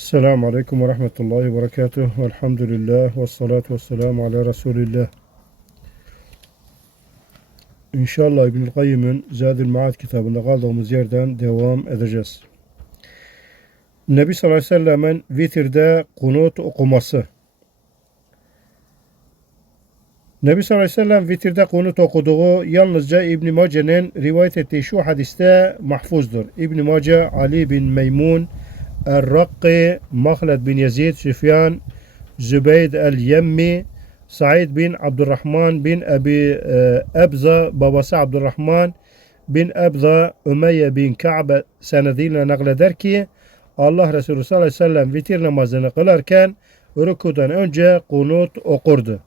Selamun Aleyküm ve Rahmetullahi ve Berekatuhu. Velhamdülillah ve salatu ve selamu ala Resulillah. İnşallah İbnül Kayyım'ın Zadül Maad kitabında kaldığımız yerden devam edeceğiz. Nebi sallallahu aleyhi ve sellem'in vitirde kunut okuması. Nebi sallallahu aleyhi ve sellem vitirde kunut okuduğu yalnızca İbn Mace'nin rivayet ettiği şu hadiste mahfuzdur. İbn Mace Ali bin Meymun Er-Rakki, Mahled bin Yazid, Süfyan, Zübeyd el-Yemmi, Said bin Abdurrahman bin Ebi e, Ebza, babası Abdurrahman bin Ebza, Ümeyye bin Ka'b senediyle nakleder ki Allah Resulü sallallahu aleyhi ve sellem vitir namazını kılarken rükudan önce kunut okurdu.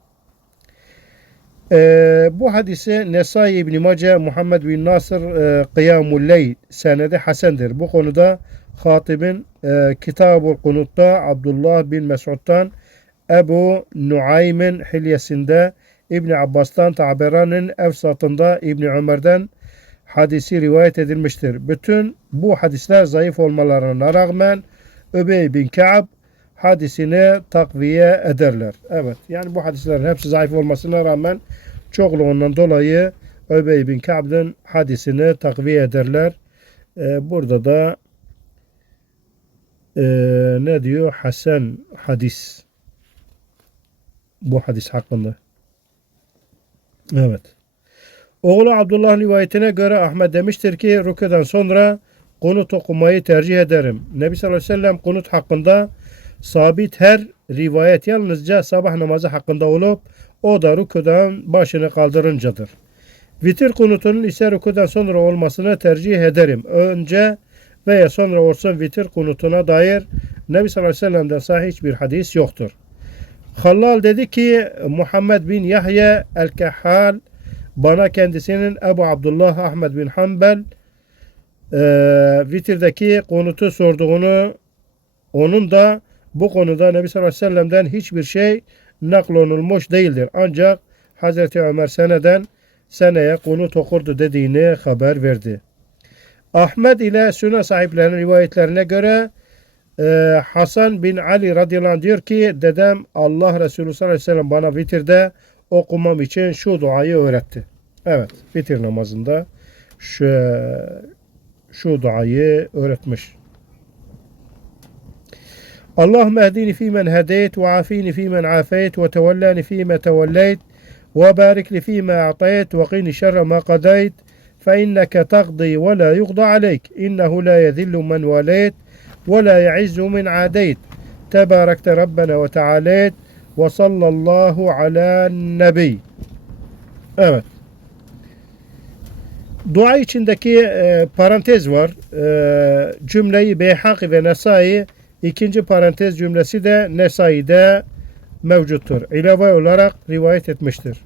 Ee, bu hadise Nesai İbni Mace Muhammed bin Nasır e, Kıyamul Leyl senedi hasendir. Bu konuda Hatib'in e, Kitab-ı Kunut'ta Abdullah bin Mesud'dan Ebu Nuaym'in hilyesinde İbni Abbas'tan Taberan'ın Efsat'ında İbni Ömer'den hadisi rivayet edilmiştir. Bütün bu hadisler zayıf olmalarına rağmen Übey bin Ka'b hadisini takviye ederler. Evet yani bu hadislerin hepsi zayıf olmasına rağmen çokluğundan dolayı Übey bin Ka'b'ın hadisini takviye ederler. Ee, burada da e, ne diyor? Hasan hadis. Bu hadis hakkında. Evet. Oğlu Abdullah rivayetine göre Ahmet demiştir ki rüküden sonra kunut okumayı tercih ederim. Nebi sallallahu aleyhi ve sellem kunut hakkında sabit her rivayet yalnızca sabah namazı hakkında olup o da rüküden başını kaldırıncadır. Vitir kunutunun ise rüküden sonra olmasını tercih ederim. Önce veya sonra olsun vitir kunutuna dair Nebi sallallahu aleyhi ve sellem'den sahih hiçbir hadis yoktur. Hallal dedi ki Muhammed bin Yahya el-Kahhal bana kendisinin Ebu Abdullah Ahmed bin Hanbel e, vitirdeki konutu sorduğunu onun da bu konuda Nebi sallallahu aleyhi ve sellem'den hiçbir şey naklonulmuş değildir. Ancak Hazreti Ömer seneden seneye konut okurdu dediğini haber verdi. Ahmet ile Süne sahiplerinin rivayetlerine göre e, Hasan bin Ali radıyallahu anh diyor ki dedem Allah Resulü sallallahu aleyhi ve sellem bana vitirde okumam için şu duayı öğretti. Evet vitir namazında şu, şu duayı öğretmiş. Allahümme ehdini fîmen hedeyt ve afini fîmen afeyt ve tevellani fîme tevelleyt ve barik li fîme a'tayt ve qini şerre ma kadayt فإنك تقضي ولا يقضى عليك إنه لا يذل من واليت ولا يعز من عاديت تباركت ربنا وتعاليت وصلى الله على النبي Evet. Dua içindeki e, parantez var. E, cümleyi Beyhaki ve Nesai ikinci parantez cümlesi de Nesai'de mevcuttur. İlave olarak rivayet etmiştir.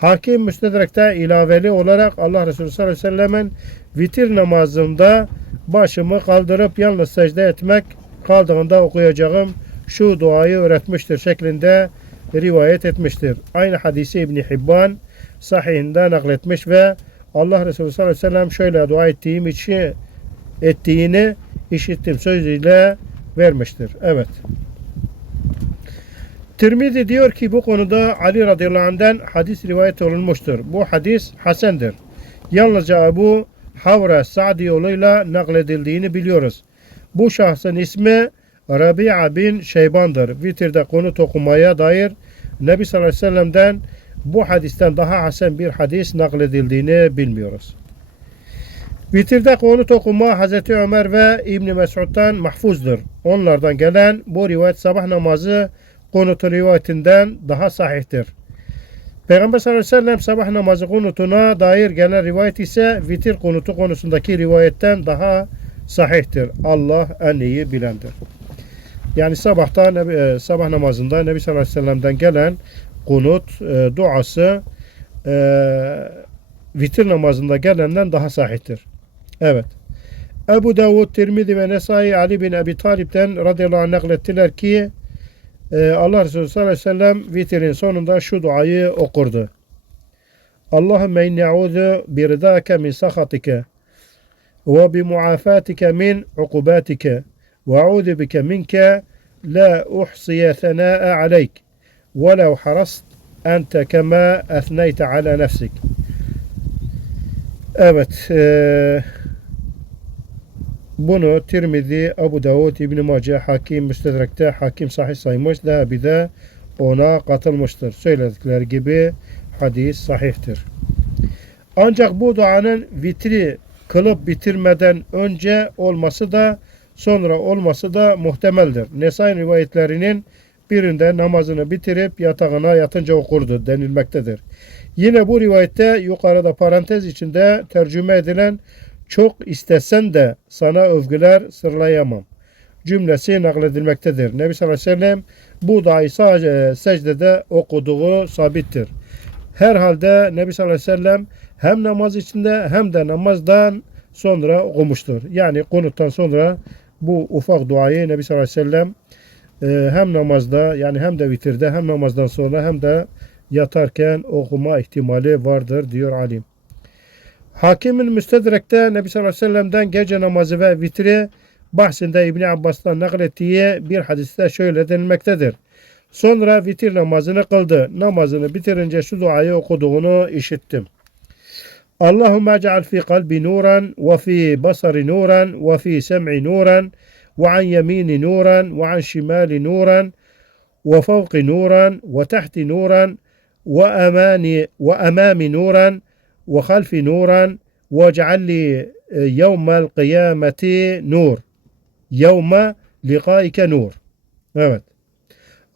Hakim Müstedrek'te ilaveli olarak Allah Resulü sallallahu aleyhi ve sellemin vitir namazında başımı kaldırıp yalnız secde etmek kaldığında okuyacağım şu duayı öğretmiştir şeklinde rivayet etmiştir. Aynı hadisi İbni Hibban sahihinde nakletmiş ve Allah Resulü sallallahu aleyhi ve sellem şöyle dua ettiğim için ettiğini işittim sözüyle vermiştir. Evet. Tirmizi diyor ki bu konuda Ali radıyallahu anh'den hadis rivayet olunmuştur. Bu hadis hasendir. Yalnızca Ebu Havra Sa'di yoluyla nakledildiğini biliyoruz. Bu şahsın ismi Rabia bin Şeyban'dır. Vitirde konut okumaya dair Nebi sallallahu aleyhi ve sellem'den bu hadisten daha hasen bir hadis nakledildiğini bilmiyoruz. Vitirde konut okuma Hazreti Ömer ve İbni Mesud'dan mahfuzdur. Onlardan gelen bu rivayet sabah namazı konutu rivayetinden daha sahihtir. Peygamber sallallahu aleyhi ve sellem sabah namazı konutuna dair gelen rivayet ise vitir konutu konusundaki rivayetten daha sahihtir. Allah en iyi bilendir. Yani sabahta Nebi, sabah namazında Nebi sallallahu aleyhi ve sellem'den gelen kunut e, duası e, vitir namazında gelenden daha sahihtir. Evet. Ebu Davud, Tirmidhi ve Nesai Ali bin Ebi Talip'ten radıyallahu anh naklettiler ki e, Allah Resulü sallallahu aleyhi ve sellem vitirin sonunda şu duayı okurdu. Allahümme inni a'udhu birdâke min sahatike ve bi muafatike min ukubatike ve a'udhu bike minke la uhsiye senâe aleyk velev harast ente kema ethneyte ala nefsik. Evet. E, bunu Tirmizi, Abu Davud, İbn Mace, Hakim Müstedrek'te Hakim sahih saymış. Zahabi de ona katılmıştır. Söyledikleri gibi hadis sahihtir. Ancak bu duanın vitri kılıp bitirmeden önce olması da sonra olması da muhtemeldir. Nesai rivayetlerinin birinde namazını bitirip yatağına yatınca okurdu denilmektedir. Yine bu rivayette yukarıda parantez içinde tercüme edilen çok istesen de sana övgüler sırlayamam cümlesi nakledilmektedir. Nebi sallallahu aleyhi ve sellem bu duayı sadece secdede okuduğu sabittir. Herhalde Nebi sallallahu aleyhi ve sellem hem namaz içinde hem de namazdan sonra okumuştur. Yani kunuttan sonra bu ufak duayı Nebi sallallahu aleyhi ve sellem e, hem namazda yani hem de vitirde hem namazdan sonra hem de yatarken okuma ihtimali vardır diyor alim. Hakimin müstedrekte Nebi sallallahu aleyhi ve sellem'den gece namazı ve vitri bahsinde İbni Abbas'tan naklettiği bir hadiste şöyle denilmektedir. Sonra vitir namazını kıldı. Namazını bitirince şu duayı okuduğunu işittim. Allahümme ec'al fi kalbi nuran ve fi basari nuran ve fi sem'i nuran ve an yemini nuran ve an şimali nuran ve fevki nuran ve tahti nuran ve amani ve amami nuran halfi nuran ve ec'alli yevmel kıyameti nur. Yevme liqaike nur. Evet.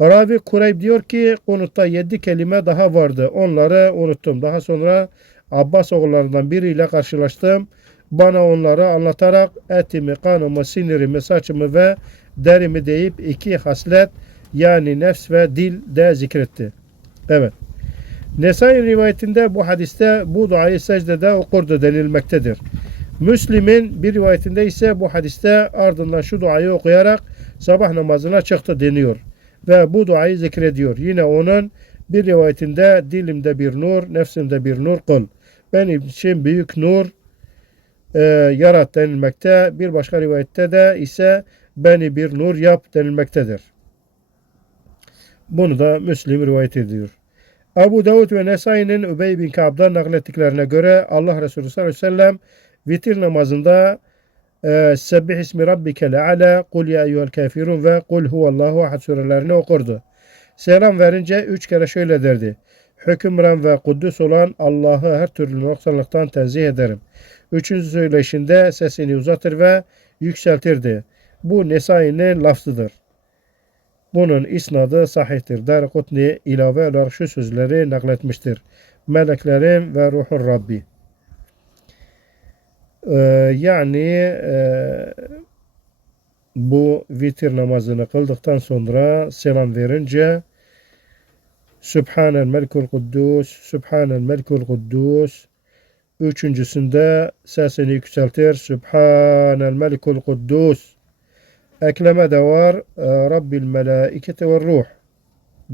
Ravi Kureyb diyor ki konutta yedi kelime daha vardı. Onları unuttum. Daha sonra Abbas oğullarından biriyle karşılaştım. Bana onları anlatarak etimi, kanımı, sinirimi, saçımı ve derimi deyip iki haslet yani nefs ve dil de zikretti. Evet. Nesai rivayetinde bu hadiste bu duayı secdede okurdu denilmektedir. Müslim'in bir rivayetinde ise bu hadiste ardından şu duayı okuyarak sabah namazına çıktı deniyor. Ve bu duayı zikrediyor. Yine onun bir rivayetinde dilimde bir nur, nefsimde bir nur kıl. Benim için büyük nur e, yarat denilmekte. Bir başka rivayette de ise beni bir nur yap denilmektedir. Bunu da Müslim rivayet ediyor. Abu Davud ve Nesai'nin Übey bin Ka'b'dan naklettiklerine göre Allah Resulü sallallahu aleyhi ve sellem vitir namazında e, Sebbih ismi rabbike le'ala kul ya eyyuhel kafirun ve kul huvallahu ahad surelerini okurdu. Selam verince üç kere şöyle derdi. Hükümran ve kuddüs olan Allah'ı her türlü noksanlıktan tenzih ederim. Üçüncü söyleşinde sesini uzatır ve yükseltirdi. Bu Nesai'nin lafzıdır. Bunun isnadı sahihtir. Darikutni ilave olarak şu sözleri nakletmiştir. Meleklerin ve ruhun Rabbi. Ee, yani e, bu vitir namazını kıldıktan sonra selam verince Sübhanel Melikul Kuddus, Sübhanel Melikul Kuddus Üçüncüsünde sesini yükseltir. Sübhanel Melikul Kuddus ekleme de var. e, Rabbil melaiketi ve ruh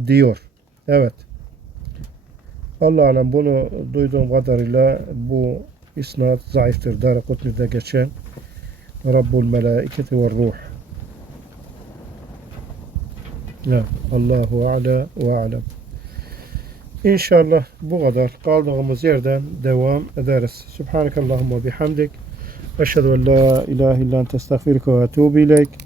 diyor. Evet. Allah alem bunu duyduğum kadarıyla bu isnat zayıftır. Darakutni'de geçen Rabbul melaiketi ve ruh. Evet. Allahu ala ve alem. İnşallah bu kadar. Kaldığımız yerden devam ederiz. Subhanakallahumma bihamdik. Eşhedü en la ilahe illa ente estağfiruke ve etûbü ileyk.